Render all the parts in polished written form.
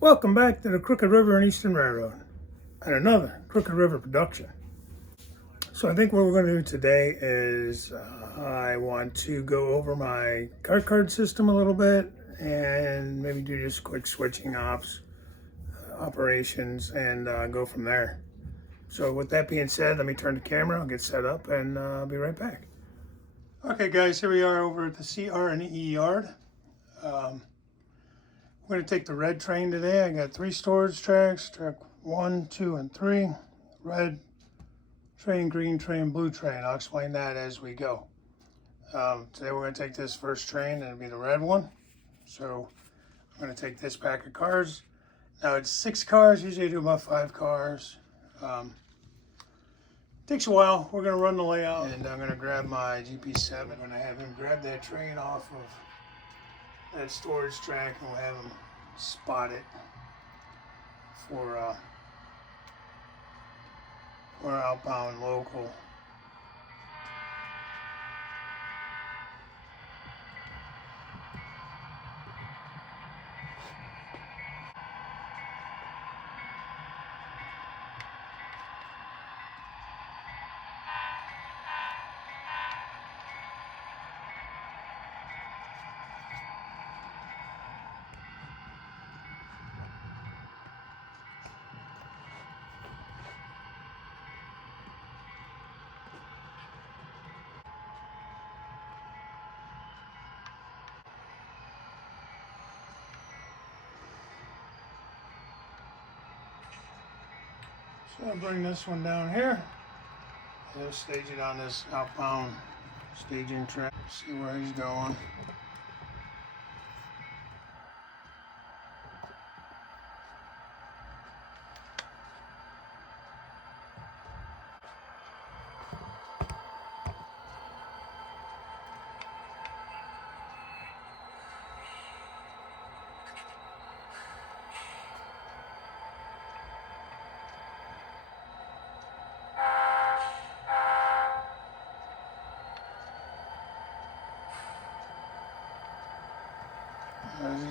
Welcome back to the Crooked River and Eastern Railroad and another Crooked River production. So I think what we're going to do today is I want to go over my card system a little bit and maybe do just quick switching operations and go from there. So with that being said, let me turn the camera, I'll get set up and I'll be right back. Okay guys, here we are over at the CR&E yard. We're going to take the red train today. I got 3 storage tracks, track 1, 2, and 3. Red train, green train, blue train. I'll explain that as we go. Today we're going to take this first train and it'll be the red one. So I'm going to take this pack of cars. Now it's 6 cars, usually I do about 5 cars. Takes a while. We're going to run the layout and I'm going to grab my GP7. I'm going to have him grab that train off of that storage track and we'll have them spot it for outbound local. So I'll bring this one down here. I'll stage it on this outbound staging track. See where he's going.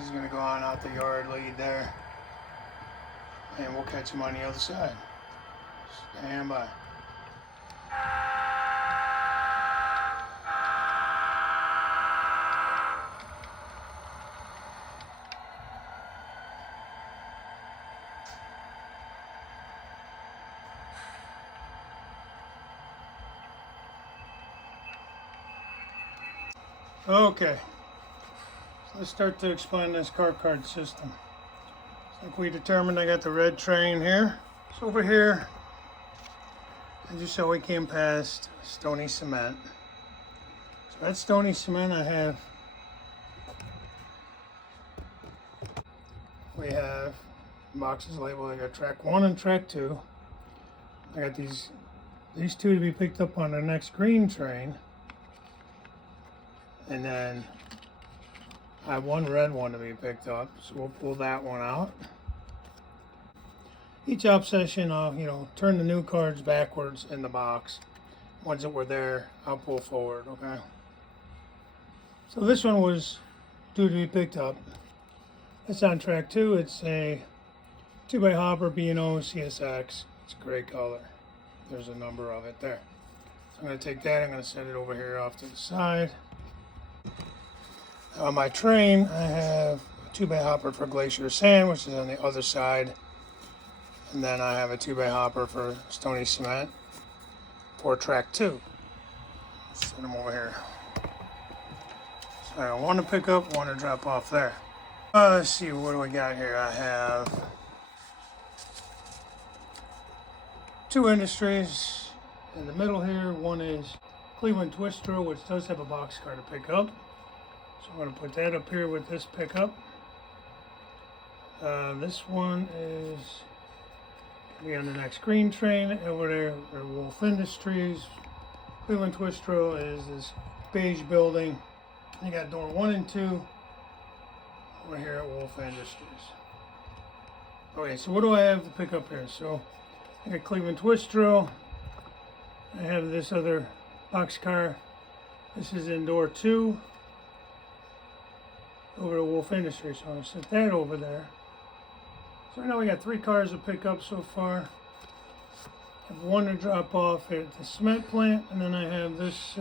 He's going to go on out the yard lead there. And we'll catch him on the other side. Stand by. Okay. Let's start to explain this card system. Like we determined, I got the red train here. So over here, as you saw, we came past Stoney Cement. So at Stoney Cement, we have boxes labeled. I got track 1 and track 2. I got these 2 to be picked up on the next green train. And then I have 1 red one to be picked up, so we'll pull that one out. Each op session, I'll turn the new cards backwards in the box. Ones that were there, I'll pull forward, okay? So this one was due to be picked up. It's on track 2. It's a 2x hopper B&O CSX. It's a gray color. There's a number of it there. So I'm going to take that, I'm going to set it over here off to the side. On my train, I have a 2x hopper for Glacier Sand, which is on the other side. And then I have a 2x hopper for Stoney Cement for track 2. Set them over here. So I got 1 to pick up, 1 to drop off there. Let's see, what do we got here? I have 2 industries in the middle here. One is Cleveland Twistro, which does have a boxcar to pick up. So I'm going to put that up here with this pickup. This one is going to be on the next green train. Over there are Wolf Industries. Cleveland Twistro is this beige building. You got door 1 and 2 over here at Wolf Industries. Okay, so what do I have to pick up here? So I got Cleveland Twistro. I have this other boxcar. This is in door 2. Over to Wolf Industries, so I'm going to set that over there. So right now we got 3 cars to pick up so far. I have 1 to drop off at the cement plant, and then I have this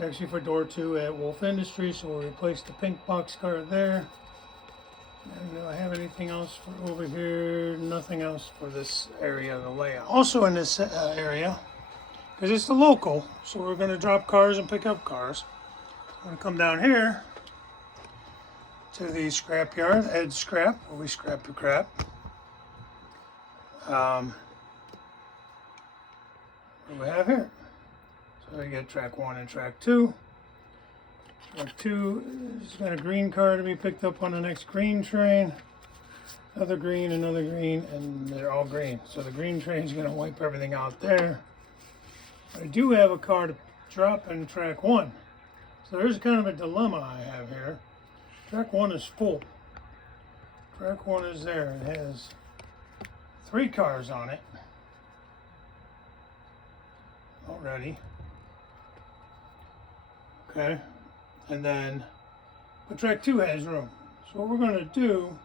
actually for door 2 at Wolf Industries, so we'll replace the pink box car there. And do I have anything else for over here? Nothing else for this area of the layout. Also in this area, because it's the local, so we're going to drop cars and pick up cars. I'm going to come down here to the scrap yard, Ed's Scrap, where we scrap the crap. What do we have here? So we get track 1 and track 2. Track 2 has got a green car to be picked up on the next green train. Another green, and they're all green. So the green train is going to wipe everything out there. I do have a car to drop in track 1. So there's kind of a dilemma I have here. Track 1 is full. Track 1 is there. It has 3 cars on it already. Okay. And then, but track 2 has room. So what we're going to do,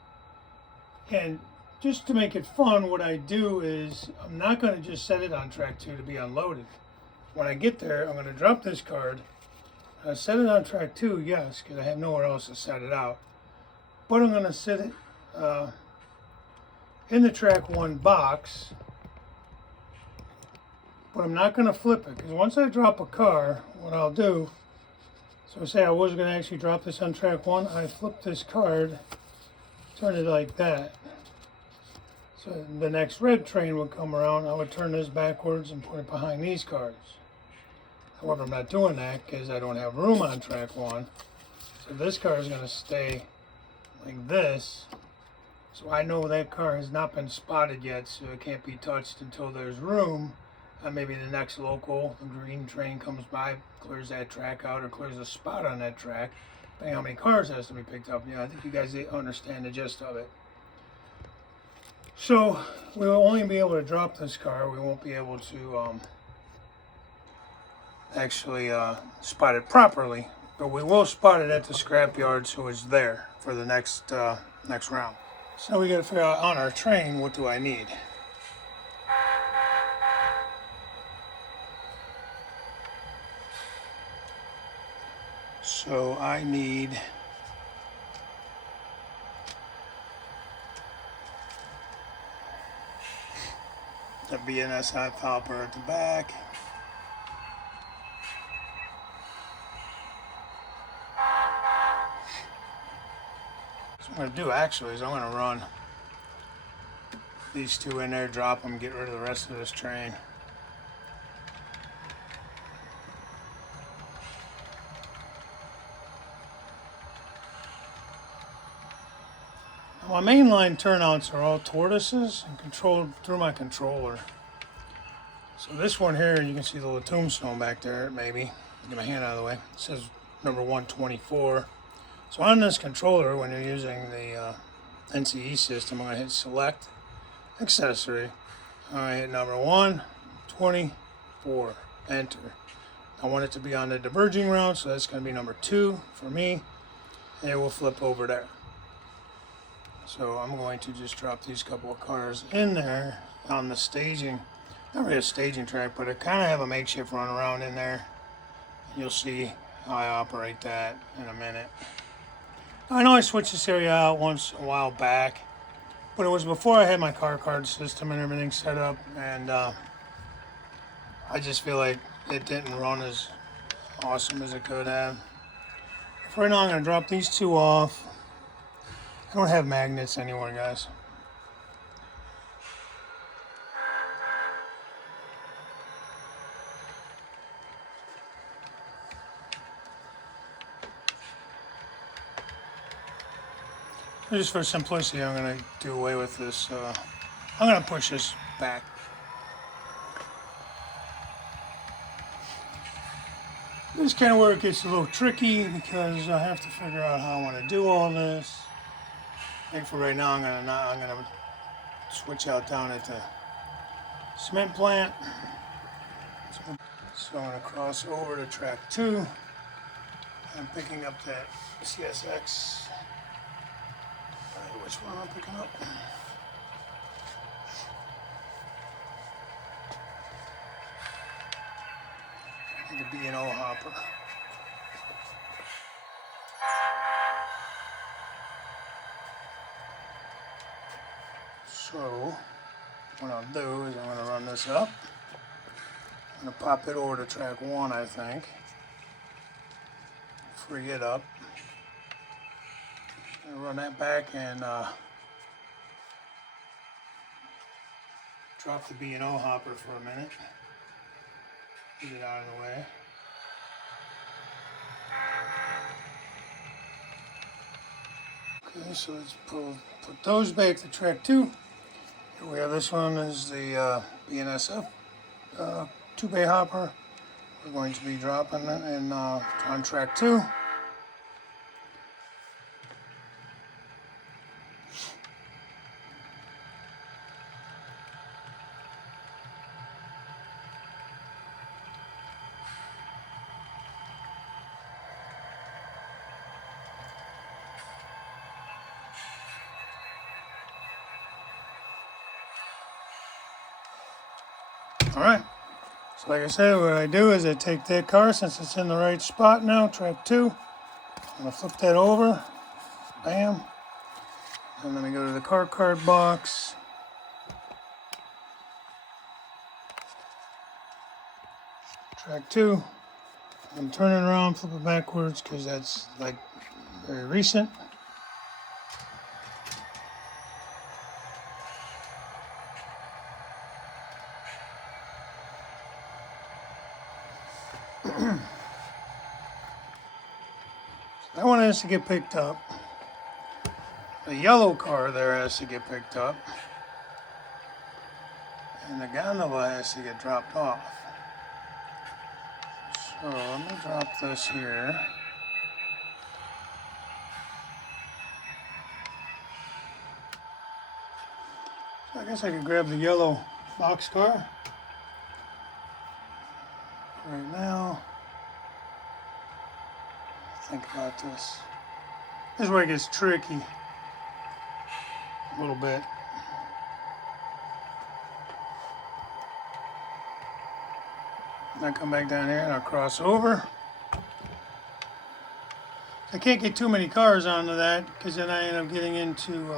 and just to make it fun, what I do is I'm not going to just set it on track 2 to be unloaded. When I get there, I'm going to drop this card. Set it on track 2, yes, because I have nowhere else to set it out. But I'm going to set it in the track 1 box. But I'm not going to flip it, because once I drop a car, what I'll do, so say I was going to actually drop this on track 1, I flip this card, turn it like that. So the next red train would come around, I would turn this backwards and put it behind these cars. However, I'm not doing that because I don't have room on track 1. So this car is going to stay like this. So I know that car has not been spotted yet, so it can't be touched until there's room. Maybe the next local, the green train comes by, clears that track out, or clears a spot on that track, depending on how many cars has to be picked up. I think you guys understand the gist of it. So we will only be able to drop this car. We won't be able to actually spot it properly, but we will spot it at the scrap yard, so it's there for the next round. So we got to figure out on our train, what do I need? So I need the BNSI popper at the back. So what I'm going to do actually is I'm going to run these 2 in there, drop them, get rid of the rest of this train. My mainline turnouts are all tortoises and controlled through my controller. So this one here, you can see the little tombstone back there, maybe. Get my hand out of the way. It says number 124. So on this controller, when you're using the NCE system, I'm going to hit select, accessory. I hit number 124, enter. I want it to be on the diverging route, so that's going to be number 2 for me. And it will flip over there. So I'm going to just drop these couple of cars in there on the staging, not really a staging track, but I kind of have a makeshift run around in there. You'll see how I operate that in a minute. I know I switched this area out once a while back, but it was before I had my car card system and everything set up, and I just feel like it didn't run as awesome as it could have. For right now, I'm going to drop these 2 off. I don't have magnets anywhere, guys. Just for simplicity, I'm going to do away with this. I'm going to push this back. This kind of where it gets a little tricky because I have to figure out how I want to do all this. I think for right now, I'm gonna switch out down at the cement plant. So I'm gonna cross over to track 2. I'm picking up that CSX. which one I'm picking up. The B&O hopper. So what I'll do is I'm going to run this up. I'm going to pop it over to track 1, I think. Free it up. I'm going to run that back and drop the B&O hopper for a minute. Get it out of the way. Okay, so let's put those back to track 2. Here we have this one is the BNSF 2-bay hopper. We're going to be dropping it in on track 2. All right. So like I said, what I do is I take that car, since it's in the right spot now, track 2. I'm going to flip that over. Bam. And then I go to the car card box. Track 2. I'm turning it around, flip it backwards because that's like very recent. That one has to get picked up. The yellow car there has to get picked up. And the gondola has to get dropped off. So let me drop this here. So I guess I could grab the yellow box car right now. Think about this. This is where it gets tricky a little bit. And I come back down here and I'll cross over. I can't get too many cars onto that because then I end up getting into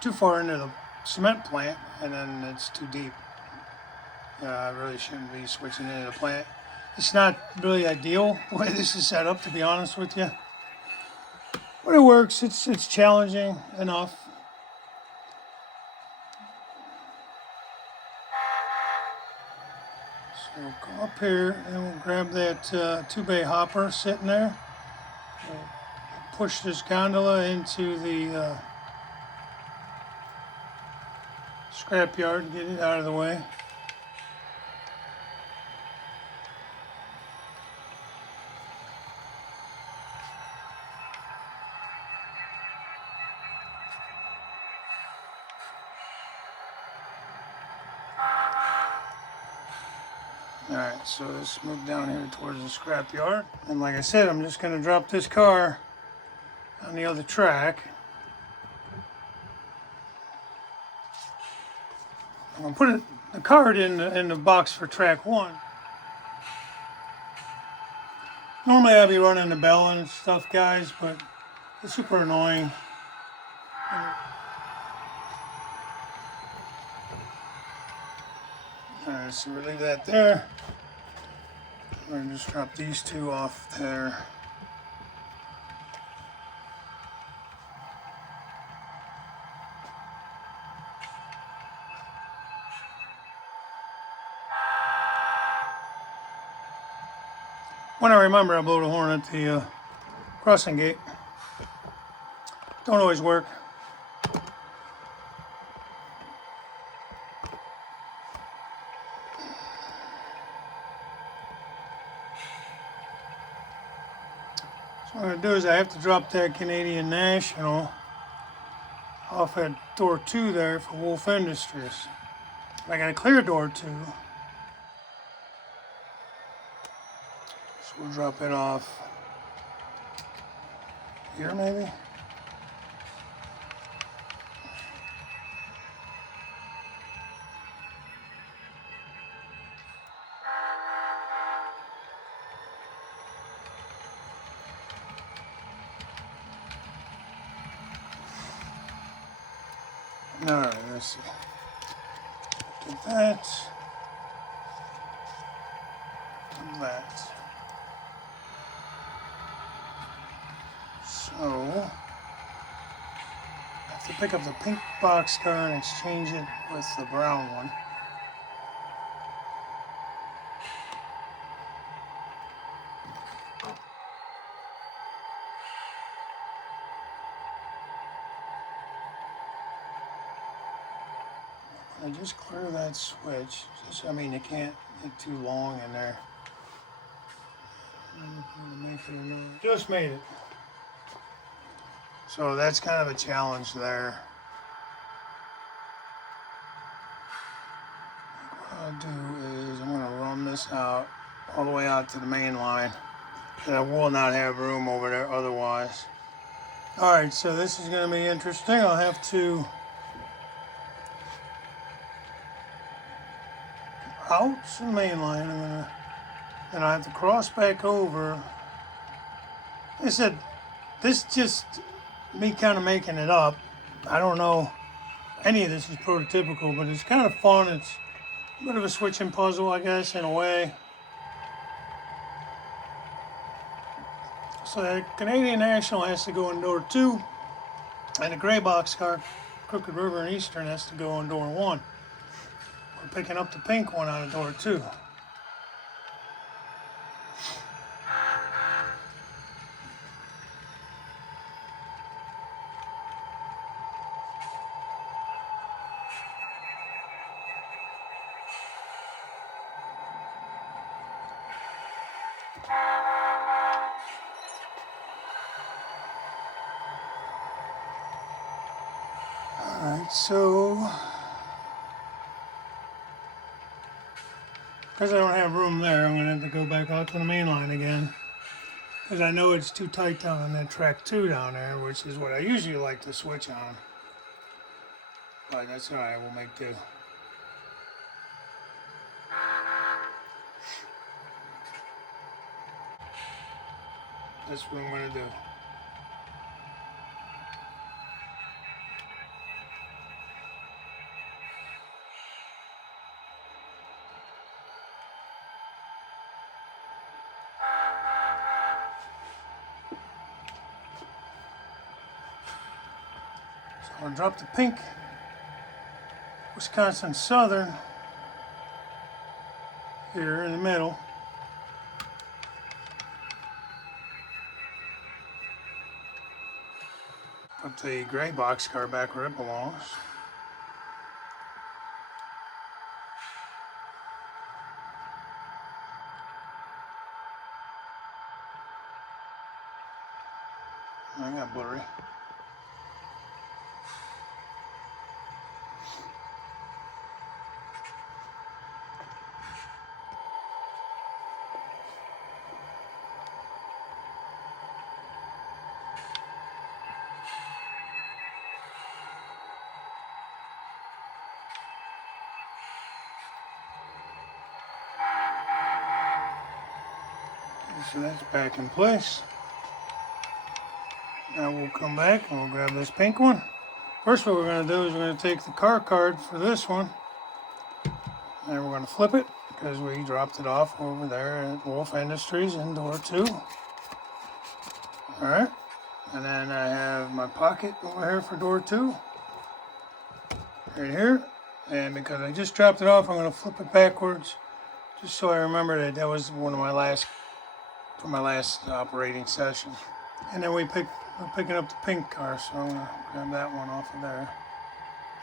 too far into the cement plant and then it's too deep. I really shouldn't be switching into the plant. It's not really ideal the way this is set up, to be honest with you. But it works. It's challenging enough. So we'll go up here and we'll grab that 2-bay hopper sitting there. We'll push this gondola into the scrapyard and get it out of the way. Alright, so let's move down here towards the scrapyard. And like I said, I'm just going to drop this car on the other track. I'm going to put the card in the box for track 1. Normally I'd be running the bell and stuff, guys, but it's super annoying. Alright, so we'll leave that there. We're going to just drop these 2 off there. When I remember, I blow the horn at the crossing gate. Don't always work. So what I'm going to do is I have to drop that Canadian National off at door 2 there for Wolf Industries. I got a clear door 2. So we'll drop it off here maybe. Alright, let's see. Do that. Do that. So, I have to pick up the pink boxcar and exchange it with the brown one. I just clear that switch. I mean, it can't get too long in there. Just made it. So that's kind of a challenge there. What I'll do is I'm going to run this out all the way out to the main line. And I will not have room over there otherwise. Alright, so this is going to be interesting. I'll have to out to the main line. And I have to cross back over. Like I said, this just me kind of making it up. I don't know any of this is prototypical, but it's kind of fun. It's a bit of a switching puzzle, I guess, in a way. So the Canadian National has to go in door 2, and the gray boxcar, Crooked River and Eastern, has to go in door 1. We're picking up the pink one out of door 2. Alright, so because I don't have room there, I'm going to have to go back out to the main line again. Because I know it's too tight down on that track 2 down there, which is what I usually like to switch on. But that's alright, we'll make do. That's what I'm going to do. So I'll drop the pink Wisconsin Southern here in the middle. Put the gray boxcar back where it belongs. I got blurry. So that's back in place. Now we'll come back and we'll grab this pink one. First, what we're going to do is we're going to take the car card for this one, and we're going to flip it because we dropped it off over there at Wolf Industries in door 2. Alright, and then I have my pocket over here for door 2, right here. And because I just dropped it off, I'm going to flip it backwards just so I remember that that was one of my last operating session. And then we're picking up the pink car, so I'm gonna grab that one off of there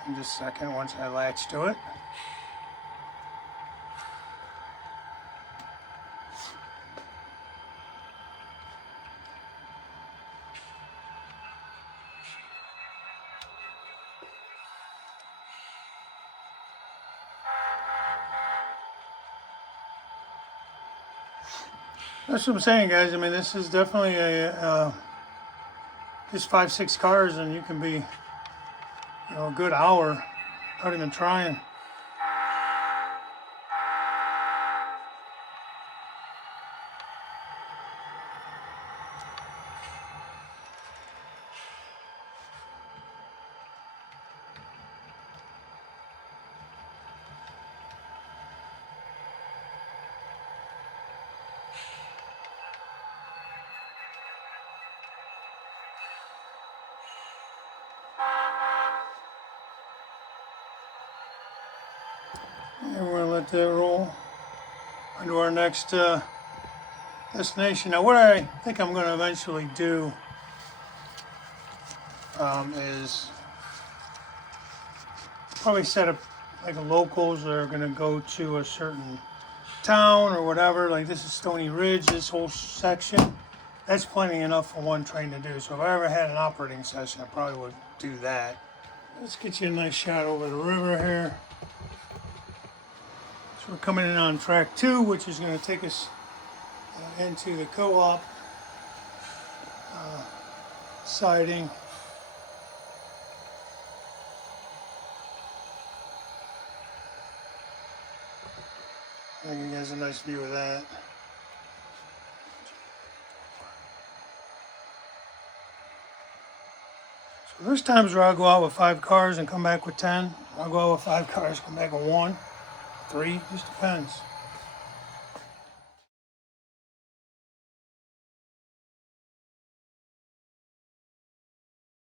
in just a second once I latch to it. That's what I'm saying, guys. I mean, this is definitely just 5-6 cars, and you can be, a good hour not even trying. And we're gonna let that roll into our next destination. Now what I think I'm gonna eventually do is probably set up like locals that are gonna go to a certain town or whatever. Like this is Stoney Ridge, this whole section. That's plenty enough for one train to do. So if I ever had an operating session, I probably would do that. Let's get you a nice shot over the river here. So we're coming in on track 2, which is going to take us into the co-op siding. I think you guys have a nice view of that. So there's times where I'll go out with 5 cars and come back with 10. I'll go out with 5 cars, come back with 1, 3, just depends.